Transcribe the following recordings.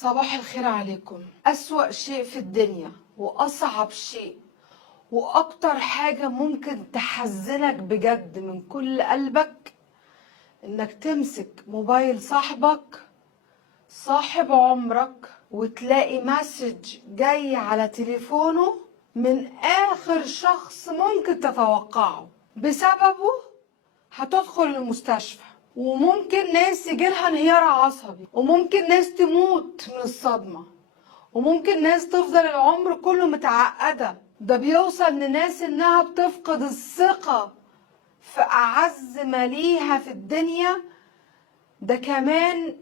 صباح الخير عليكم. أسوأ شيء في الدنيا وأصعب شيء وأكتر حاجة ممكن تحزنك بجد من كل قلبك إنك تمسك موبايل صاحبك، صاحب عمرك، وتلاقي مسج جاي على تليفونه من آخر شخص ممكن تتوقعه. بسببه هتدخل المستشفى، وممكن ناس يجيلها انهيار عصبي، وممكن ناس تموت من الصدمة، وممكن ناس تفضل العمر كله متعقدة. ده بيوصل لناس انها بتفقد الثقة في أعز ما ليها في الدنيا. ده كمان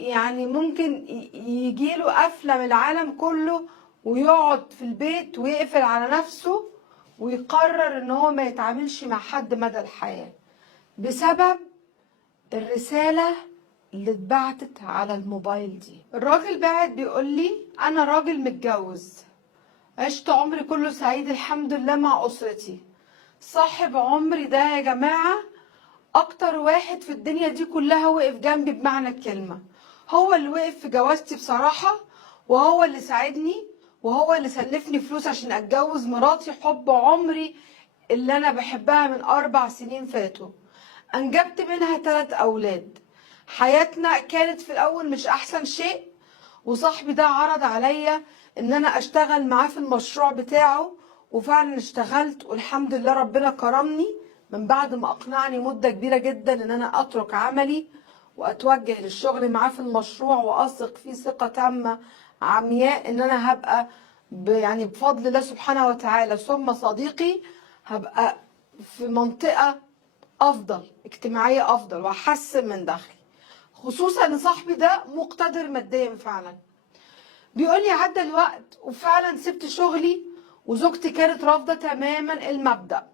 يعني ممكن يجيله قفلة من العالم كله ويقعد في البيت ويقفل على نفسه ويقرر ان هو ما يتعاملش مع حد مدى الحياة بسبب الرسالة اللي اتبعتت على الموبايل دي. الراجل بعت بيقول لي انا راجل متجوز، عشت عمري كله سعيد الحمد لله مع اسرتي. صاحب عمري ده يا جماعة اكتر واحد في الدنيا دي كلها وقف جنبي بمعنى الكلمة. هو اللي وقف في جوازتي بصراحة، وهو اللي ساعدني، وهو اللي سلفني فلوس عشان اتجوز مراتي حب عمري اللي انا بحبها من 4 سنين فاتوا. انجبت منها 3 اولاد. حياتنا كانت في الاول مش احسن شيء، وصاحبي ده عرض عليا ان انا اشتغل معاه في المشروع بتاعه، وفعلا اشتغلت والحمد لله ربنا كرمني من بعد ما اقنعني مدة كبيرة جدا ان انا اترك عملي واتوجه للشغل معاه في المشروع، واثق فيه ثقة تامة عمياء ان انا هبقى يعني بفضل الله سبحانه وتعالى ثم صديقي هبقى في منطقة افضل، اجتماعية افضل، واحسن من دخلي. خصوصا ان صاحبي ده مقتدر ماديا فعلا. بيقول لي عدى الوقت وفعلا سبت شغلي، وزوجتي كانت رافضة تماما المبدأ،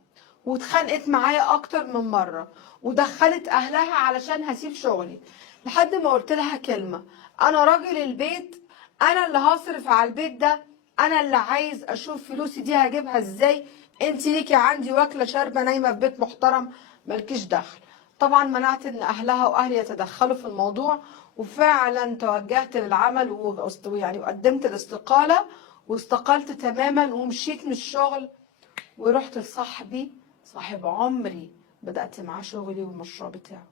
واتخانقت معايا اكتر من مرة، ودخلت اهلها علشان هسيب شغلي، لحد ما قلت لها كلمة: انا راجل البيت، انا اللي هصرف على البيت ده، انا اللي عايز اشوف فلوسي دي هجيبها ازاي. انت ليكي عندي واكلة شاربة نايمة في بيت محترم، مالكيش دخل. طبعا منعت ان اهلها واهلي يتدخلوا في الموضوع، وفعلا توجهت للعمل يعني وقدمت الاستقالة، واستقلت تماما ومشيت من الشغل ورحت لصاحبي صاحب عمري، بدأت معاه شغلي والمشروع بتاعه.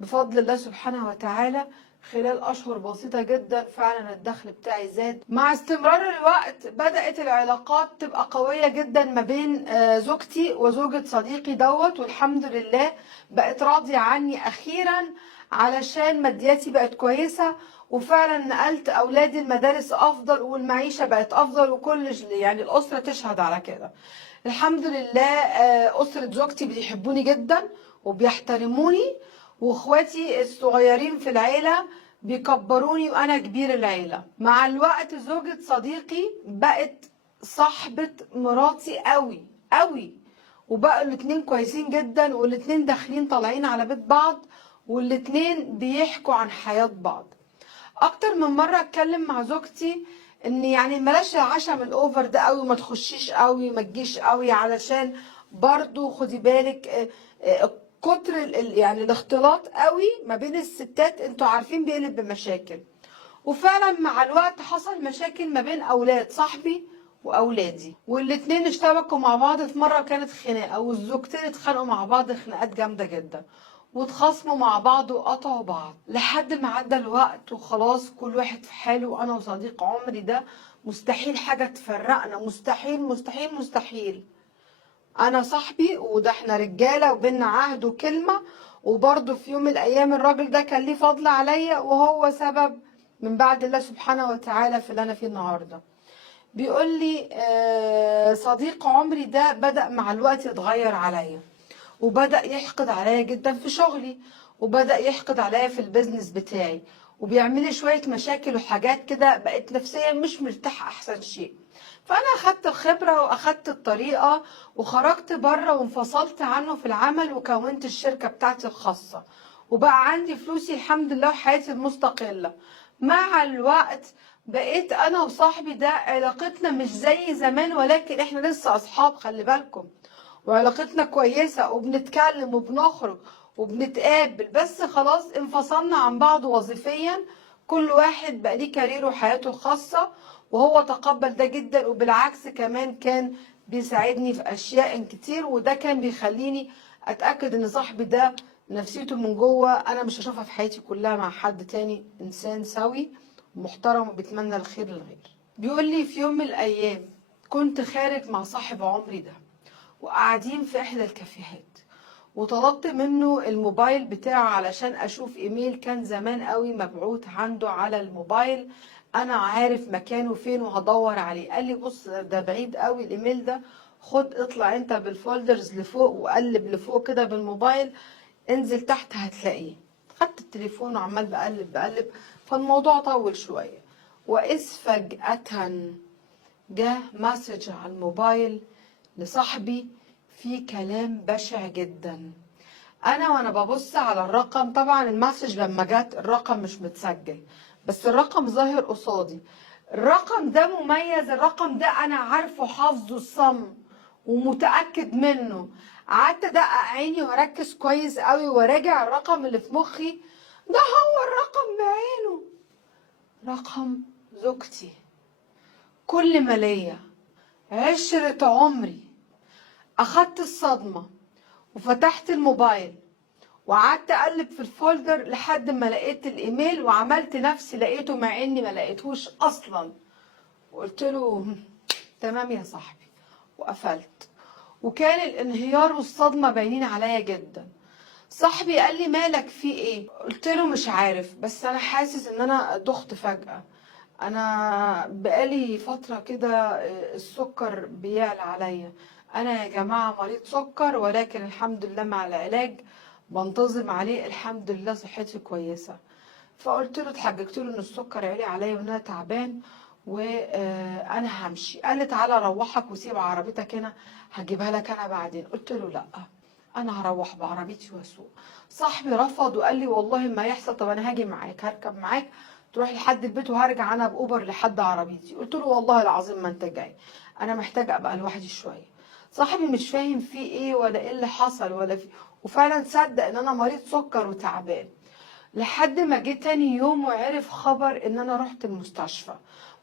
بفضل الله سبحانه وتعالى خلال أشهر بسيطة جدا فعلا الدخل بتاعي زاد. مع استمرار الوقت بدأت العلاقات تبقى قوية جدا ما بين زوجتي وزوجة صديقي دوت، والحمد لله بقت راضية عني أخيرا علشان مادياتي بقت كويسة، وفعلا نقلت أولادي المدارس أفضل والمعيشة بقت أفضل، وكل يعني الأسرة تشهد على كده. الحمد لله أسرة زوجتي بيحبوني جدا وبيحترموني، واخواتي الصغيرين في العيلة بيكبروني وانا كبير العيلة. مع الوقت زوجة صديقي بقت صاحبة مراتي قوي قوي، وبقوا الاتنين كويسين جدا، والاتنين داخلين طالعين على بيت بعض، والاتنين بيحكوا عن حياة بعض. اكتر من مرة اتكلم مع زوجتي ان يعني بلاش العشم الاوفر ده قوي، ما تخشيش قوي، ما تجيش قوي، علشان برضو خدي بالك كتر يعني الاختلاط قوي ما بين الستات انتوا عارفين بيقلب بمشاكل. وفعلا مع الوقت حصل مشاكل ما بين اولاد صاحبي واولادي، والاتنين اشتبكوا مع بعض في مره كانت خناقه، والزوجتين اتخانقوا مع بعض خناقات جامده جدا، واتخاصموا مع بعض وقطعوا بعض، لحد ما عدى الوقت وخلاص كل واحد في حاله. وانا وصديق عمري ده مستحيل حاجه تفرقنا، مستحيل مستحيل مستحيل. انا صاحبي وده احنا رجاله وبينا عهد وكلمه، وبرضه في يوم من الايام الراجل ده كان ليه فضل عليا، وهو سبب من بعد الله سبحانه وتعالى في اللي انا فيه النهارده. بيقول لي صديق عمري ده بدأ مع الوقت يتغير عليا، وبدأ يحقد عليا جدا في شغلي، وبدأ يحقد عليا في البيزنس بتاعي، وبيعمل لي شوية مشاكل وحاجات كده، بقيت نفسيا مش مرتاحة أحسن شيء. فأنا أخدت الخبرة وأخدت الطريقة وخرجت بره وانفصلت عنه في العمل، وكونت الشركة بتاعتي الخاصة، وبقى عندي فلوسي الحمد لله وحياتي المستقلة. مع الوقت بقيت أنا وصاحبي ده علاقتنا مش زي زمان، ولكن إحنا لسه أصحاب، خلي بالكم، وعلاقتنا كويسة وبنتكلم وبنخرج وبنتقابل، بس خلاص انفصلنا عن بعض وظيفيا. كل واحد بقى ليه كاريره وحياته الخاصة، وهو تقبل ده جدا، وبالعكس كمان كان بيساعدني في اشياء كتير، وده كان بيخليني اتاكد ان صاحبي ده نفسيته من جوه انا مش هشوفها في حياتي كلها مع حد تاني، انسان سوي محترم وبيتمنى الخير للغير. بيقول لي في يوم من الايام كنت خارج مع صاحب عمري ده، وقاعدين في احدى الكافيهات، وطلبت منه الموبايل بتاعه علشان اشوف ايميل كان زمان قوي مبعوت عنده على الموبايل، انا عارف مكانه فين وهدور عليه. قال لي بص ده بعيد قوي الايميل ده، خد اطلع انت بالفولدرز لفوق وقلب لفوق كده بالموبايل، انزل تحت هتلاقيه. خدت التليفون وعمال بقلب، فالموضوع طول شوية، وإذ فجأة جه مسج على الموبايل لصاحبي في كلام بشع جدا. انا وانا ببص على الرقم، طبعا المسج لما جت الرقم مش متسجل بس الرقم ظاهر قصادي، الرقم ده مميز، الرقم ده انا عارفه حافظه الصم ومتأكد منه. قعدت ادقق عيني واركز كويس قوي وراجع الرقم اللي في مخي، ده هو الرقم بعينه، رقم زوجتي، كل ما ليا، عشرة عمري. اخدت الصدمة وفتحت الموبايل وقعدت اقلب في الفولدر لحد ما لقيت الايميل، وعملت نفسي لقيته مع اني ما لقيتهوش اصلا، وقلت له تمام يا صاحبي وقفلت. وكان الانهيار والصدمة باينين عليا جدا. صاحبي قال لي مالك في ايه؟ قلت له مش عارف بس انا حاسس ان انا دخت فجأة، انا بقالي فترة كده السكر بيعلى عليا، انا يا جماعة مريض سكر ولكن الحمد لله مع العلاج بنتظم عليه، الحمد لله صحتي كويسة. فقلت له اتحججت له ان السكر عالي عليا وان انا تعبان وانا همشي. قال لي تعالى اروحك وسيب عربيتك هنا هجيبها لك انا بعدين. قلت له لا انا هروح بعربيتي واسوق. صاحبي رفض وقال لي والله ما يحصل، طب انا هاجي معاك هركب معاك تروح لحد البيت وهرجع انا باوبر لحد عربيتي. قلت له والله العظيم ما انت جاي، انا محتاجه ابقى لوحدي شويه. صاحبي مش فاهم في ايه ولا ايه اللي حصل ولا في، وفعلا صدق ان انا مريض سكر وتعبان. لحد ما جه تاني يوم وعرف خبر ان انا رحت المستشفى،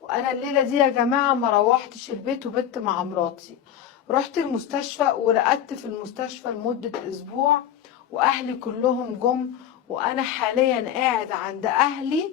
وانا الليله دي يا جماعه ما روحتش البيت وبت مع مراتي، رحت المستشفى ورقدت في المستشفى لمده اسبوع، واهلي كلهم جم، وانا حاليا قاعد عند اهلي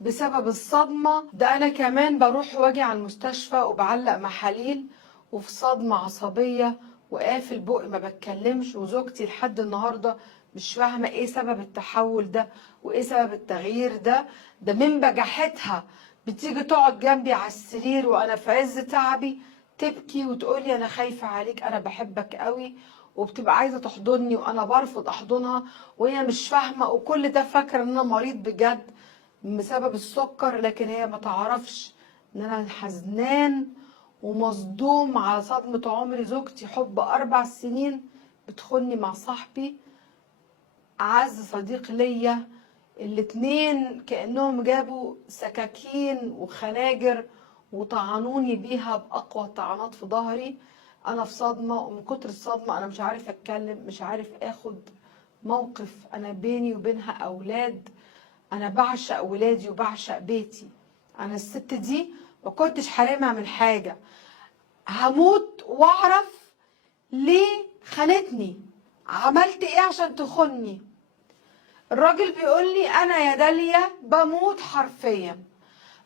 بسبب الصدمه. ده انا كمان بروح واجي على المستشفى وبعلق محاليل وفي صدمه عصبيه وقافل بقي ما بتكلمش، وزوجتي لحد النهارده مش فاهمه ايه سبب التحول ده وايه سبب التغيير ده. ده من بجاحتها بتيجي تقعد جنبي على السرير وانا في عز تعبي تبكي وتقولي انا خايفه عليك انا بحبك قوي، وبتبقى عايزه تحضني وانا برفض احضنها، وهي مش فاهمه، وكل ده فاكره ان انا مريض بجد بسبب السكر، لكن هي ما تعرفش ان انا حزنان ومصدوم على صدمه عمري. زوجتي حب 4 سنين بتخوني مع صاحبي اعز صديق ليا، الاتنين كأنهم جابوا سكاكين وخناجر وطعنوني بيها بأقوى طعنات في ظهري. أنا في صدمة، ومن كتر الصدمة أنا مش عارف أتكلم، مش عارف أخد موقف. أنا بيني وبينها أولاد، أنا بعشق ولادي وبعشق بيتي، أنا الست دي ما كنتش حارمها من حاجة، هموت وأعرف ليه خانتني، عملت إيه عشان تخني. الراجل بيقول لي انا يا داليا بموت حرفيا،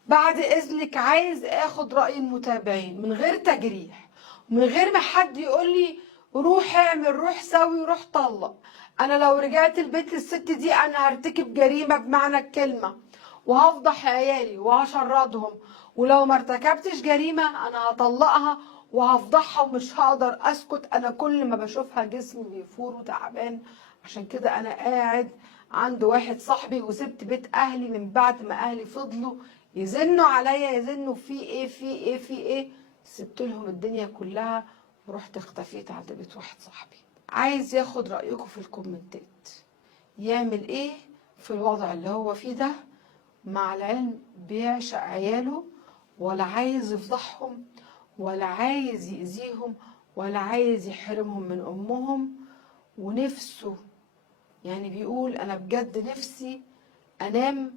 بعد اذنك عايز اخد راي المتابعين من غير تجريح، ومن غير ما حد يقول لي روح اعمل روح سوي روح طلق. انا لو رجعت البيت للست دي انا هرتكب جريمه بمعنى الكلمه، وهفضح عيالي وهشردهم، ولو ما ارتكبتش جريمه انا هطلقها وهفضحها ومش هقدر اسكت. انا كل ما بشوفها جسمي بيفور وتعبان، عشان كده انا قاعد عند واحد صاحبي وسبت بيت اهلي من بعد ما اهلي فضلوا يزنوا عليا، يزنوا في ايه في ايه في ايه، سبت لهم الدنيا كلها ورحت اختفيت عند بيت واحد صاحبي. عايز ياخد رايكم في الكومنتات، يعمل ايه في الوضع اللي هو فيه ده، مع العلم بيعشق عياله ولا عايز يفضحهم ولا عايز يأذيهم ولا عايز يحرمهم من امهم، ونفسه يعني بيقول انا بجد نفسي انام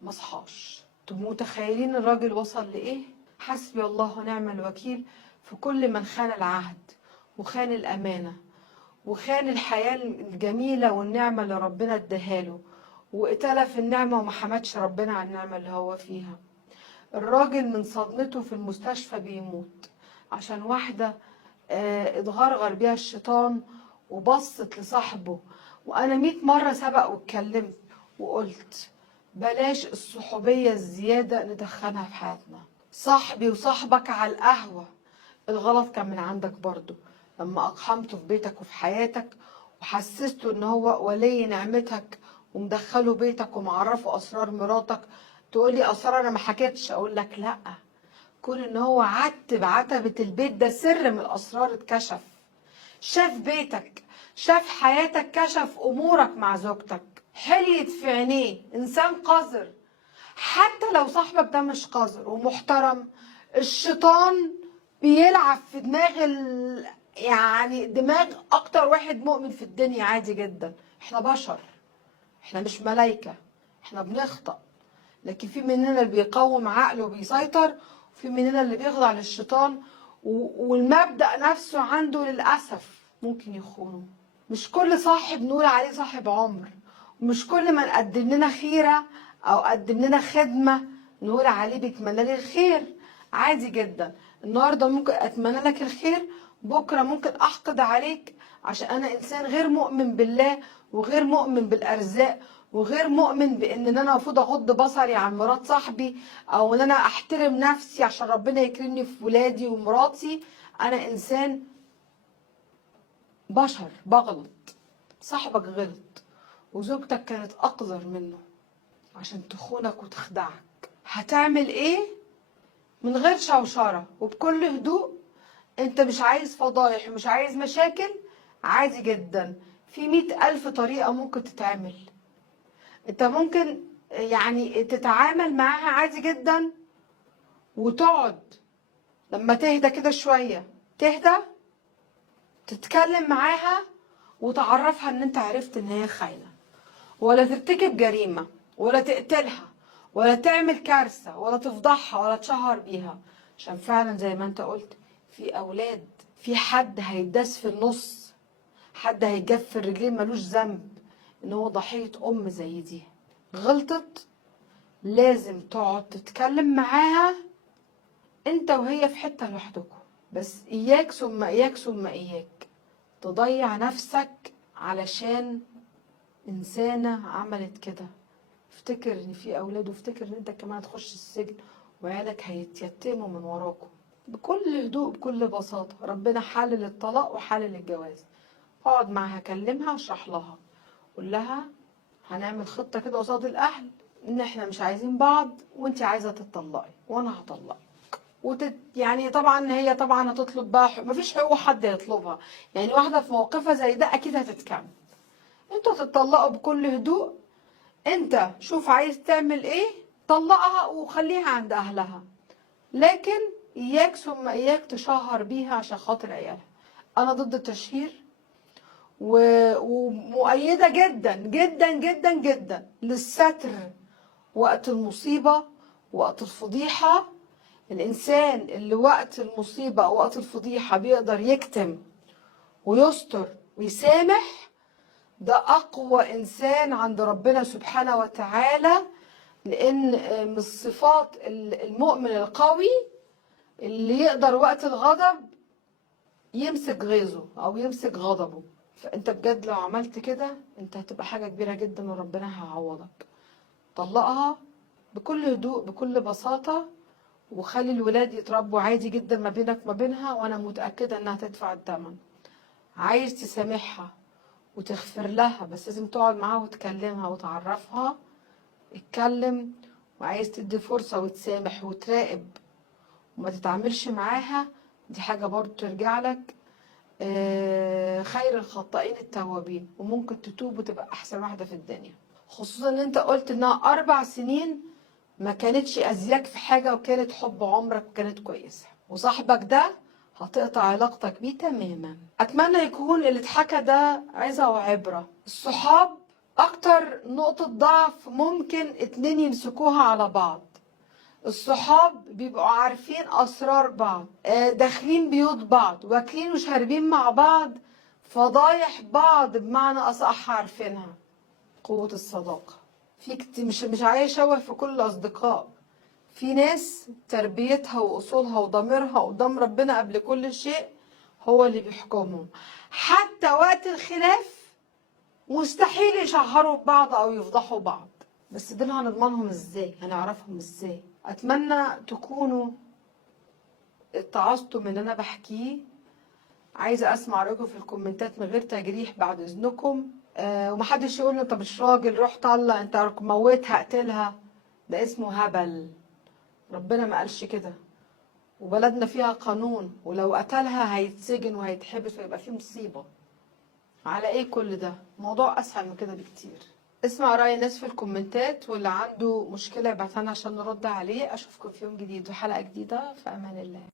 مصحاش. تبقوا متخيلين الراجل وصل لإيه؟ حسبي الله ونعم الوكيل في كل من خان العهد وخان الأمانة وخان الحياة الجميلة والنعمة اللي ربنا اداهاله، واتلف النعمة وما حمدش ربنا على النعمة اللي هو فيها. الراجل من صدمته في المستشفى بيموت عشان واحدة اتغرغر بيها الشيطان وبصت لصاحبه. وأنا 100 مرة سبق واتكلمت وقلت بلاش الصحوبية الزيادة ندخلها في حياتنا. صاحبي وصاحبك على القهوة، الغلط كان من عندك برضو لما أقحمته في بيتك وفي حياتك وحسسته إن هو ولي نعمتك ومدخله بيتك ومعرفه أسرار مراتك. تقولي أسرار أنا ما حكيتش، أقول لك لأ، كون إن هو عتب عتبة البيت ده سر من الأسرار اتكشف. شاف بيتك، شاف حياتك، كشف أمورك مع زوجتك، حليت في عينيه. إنسان قذر حتى لو صاحبك ده مش قذر ومحترم، الشيطان بيلعب في دماغ يعني دماغ اكتر واحد مؤمن في الدنيا عادي جدا. احنا بشر، احنا مش ملايكة، احنا بنخطأ، لكن في مننا اللي بيقوم عقله وبيسيطر، وفي مننا اللي بيخضع للشيطان والمبدأ نفسه عنده للأسف ممكن يخونه. مش كل صاحب نقول عليه صاحب عمر، ومش كل من قدم لنا خيرة أو قدم لنا خدمة نقول عليه بيتمنى لي الخير. عادي جدا، النهاردة ممكن أتمنى لك الخير، بكرة ممكن أحقد عليك عشان أنا إنسان غير مؤمن بالله وغير مؤمن بالأرزاق وغير مؤمن بان انا المفروض اغض بصري عن مرات صاحبي، او ان انا احترم نفسي عشان ربنا يكرمني في ولادي ومراتي. انا انسان بشر بغلط. صاحبك غلط وزوجتك كانت اقذر منه عشان تخونك وتخدعك. هتعمل ايه؟ من غير شوشرة وبكل هدوء. انت مش عايز فضايح ومش عايز مشاكل، عادي جدا، في 100,000 طريقة ممكن تتعمل. انت ممكن يعني تتعامل معاها عادي جدا وتقعد لما تهدى كده شوية، تهدى تتكلم معاها وتعرفها ان انت عرفت ان هي خاينة، ولا ترتكب جريمة ولا تقتلها ولا تعمل كارثة ولا تفضحها ولا تشهر بيها. عشان فعلا زي ما انت قلت في اولاد، في حد هيداس في النص، حد هيجف في الرجلين ملوش ذنب ان هو ضحية ام زي دي. غلطت، لازم تقعد تتكلم معاها انت وهي في حتة لوحدكم، بس اياك ثم اياك ثم اياك تضيع نفسك علشان انسانة عملت كده. افتكر ان في اولاد، وافتكر ان انت كمان هتخش السجن وعيالك هيتيتموا من وراكم. بكل هدوء بكل بساطة، ربنا حلل الطلاق وحلل الجواز. اقعد معاها، كلمها، اشرح لها، قول لها هنعمل خطة كده قصاد الاهل ان احنا مش عايزين بعض وانت عايزة تتطلقي وانا هطلقك. يعني طبعا هي طبعا هتطلب بقى مفيش حقوق حد يطلبها، يعني واحدة في موقفها زي ده اكيد هتتكلم. انتوا هتطلقوا بكل هدوء، انت شوف عايز تعمل ايه، طلقها وخليها عند اهلها، لكن اياك ثم اياك تشهر بيها عشان خاطر عيالها. انا ضد التشهير ومؤيدة جدا جدا جدا جدا للستر وقت المصيبة وقت الفضيحة. الإنسان اللي وقت المصيبة أو وقت الفضيحة بيقدر يكتم ويستر ويسامح، ده أقوى إنسان عند ربنا سبحانه وتعالى. لأن من الصفات المؤمن القوي اللي يقدر وقت الغضب يمسك غيظه أو يمسك غضبه. فأنت بجد لو عملت كده أنت هتبقى حاجة كبيرة جدا وربنا هيعوضك. طلقها بكل هدوء بكل بساطة، وخلي الولاد يتربوا عادي جدا ما بينك وما بينها، وانا متأكدة انها تدفع الثمن. عايز تسامحها وتغفر لها بس لازم تقعد معاها وتكلمها وتعرفها، اتكلم. وعايز تدي فرصة وتسامح وتراقب وما تتعاملش معاها، دي حاجة برضو ترجع لك. خير الخطائين التوابين، وممكن تتوب وتبقى احسن واحدة في الدنيا. خصوصا ان انت قلت انها 4 سنين ما كانتش أذياك في حاجة وكانت حب عمرك وكانت كويسة، وصاحبك ده هتقطع علاقتك بيه تماما. أتمنى يكون اللي اتحكى ده عظة وعبرة. الصحاب اكتر نقطة ضعف ممكن اتنين يمسكوها على بعض. الصحاب بيبقوا عارفين اسرار بعض، داخلين بيوت بعض، واكلين وشاربين مع بعض، فضايح بعض بمعنى اصح عارفينها. قوة الصداقة. في مش عايز اشوه في كل الاصدقاء، في ناس تربيتها واصولها وضميرها قدام ربنا قبل كل شيء هو اللي بيحكمهم. حتى وقت الخلاف مستحيل يشهروا ببعض او يفضحوا بعض. بس دول هنضمنهم ازاي؟ هنعرفهم ازاي؟ اتمنى تكونوا اتعظتوا من اللي انا بحكيه. عايزه اسمع رايكم في الكومنتات من غير تجريح بعد اذنكم. ومحدش يقول لي انت مش راجل روح طلق، انت موتها اقتلها. ده اسمه هبل. ربنا ما قالش كده، وبلدنا فيها قانون، ولو قتلها هيتسجن وهيتحبس ويبقى فيه مصيبه. على ايه كل ده؟ موضوع اسهل من كده بكتير. اسمع رأي الناس في الكومنتات، واللي عنده مشكلة يبعتها لنا عشان نرد عليه. اشوفكم في يوم جديد وحلقة جديدة، في امان الله.